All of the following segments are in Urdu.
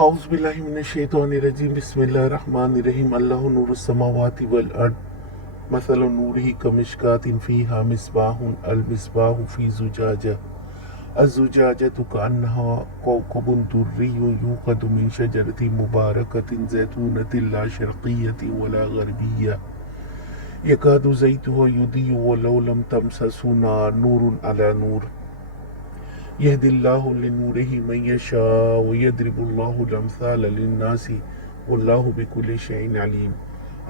أعوذ بالله من الشيطان الرجيم بسم الله الرحمن الرحيم الله نور السماوات والأرض مثل نوره كمشكاة فيها مصباح المصباح في زجاجة الزجاجة كأنها كوكب دري يوقد من شجرة مباركة زيتونة لا شرقية ولا غربية يكاد زيتها يضيء ولو لم تمسسه نار نور على نور يهدي الله لنوره من يشاء ويضرب الله الأمثال للناس واللہ بكل شيء علیم۔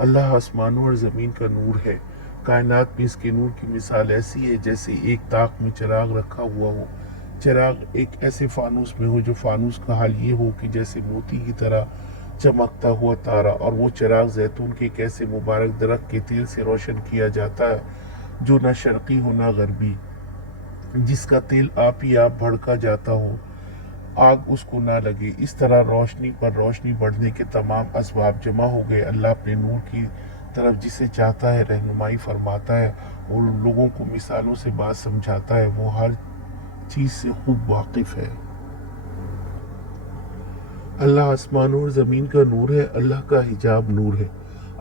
اللہ آسمانوں اور زمین کا نور ہے، کائنات میں اس کے نور کی مثال ایسی ہے جیسے ایک طاق میں چراغ رکھا ہوا ہو۔ چراغ ایک ایسے فانوس میں ہو جو فانوس کا حال یہ ہو کہ جیسے موتی کی طرح چمکتا ہوا تارا، اور وہ چراغ زیتون کے ایک ایسے مبارک درخت کے تیل سے روشن کیا جاتا ہے جو نہ شرقی ہو نہ غربی، جس کا تیل آپ ہی آپ بھڑکا جاتا ہو، آگ اس کو نہ لگے۔ اس طرح روشنی پر روشنی بڑھنے کے تمام اسباب جمع ہو گئے۔ اللہ اپنے نور کی طرف جسے چاہتا ہے رہنمائی فرماتا ہے اور لوگوں کو مثالوں سے بات سمجھاتا ہے۔ وہ ہر چیز سے خوب واقف ہے۔ اللہ آسمانوں اور زمین کا نور ہے، اللہ کا حجاب نور ہے۔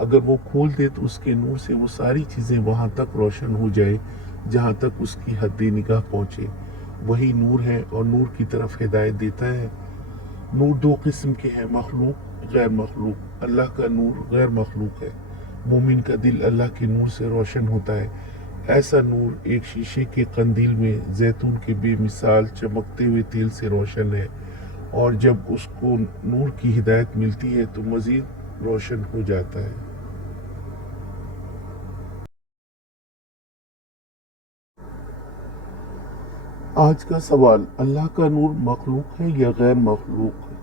اگر وہ کھول دے تو اس کے نور سے وہ ساری چیزیں وہاں تک روشن ہو جائے جہاں تک اس کی حد نگاہ پہنچے۔ وہی نور ہے اور نور کی طرف ہدایت دیتا ہے۔ نور دو قسم کے ہیں، مخلوق غیر مخلوق۔ اللہ کا نور غیر مخلوق ہے۔ مومن کا دل اللہ کے نور سے روشن ہوتا ہے۔ ایسا نور ایک شیشے کے قندیل میں زیتون کے بے مثال چمکتے ہوئے تیل سے روشن ہے، اور جب اس کو نور کی ہدایت ملتی ہے تو مزید روشن ہو جاتا ہے۔ آج کا سوال، اللہ کا نور مخلوق ہے یا غیر مخلوق ہے؟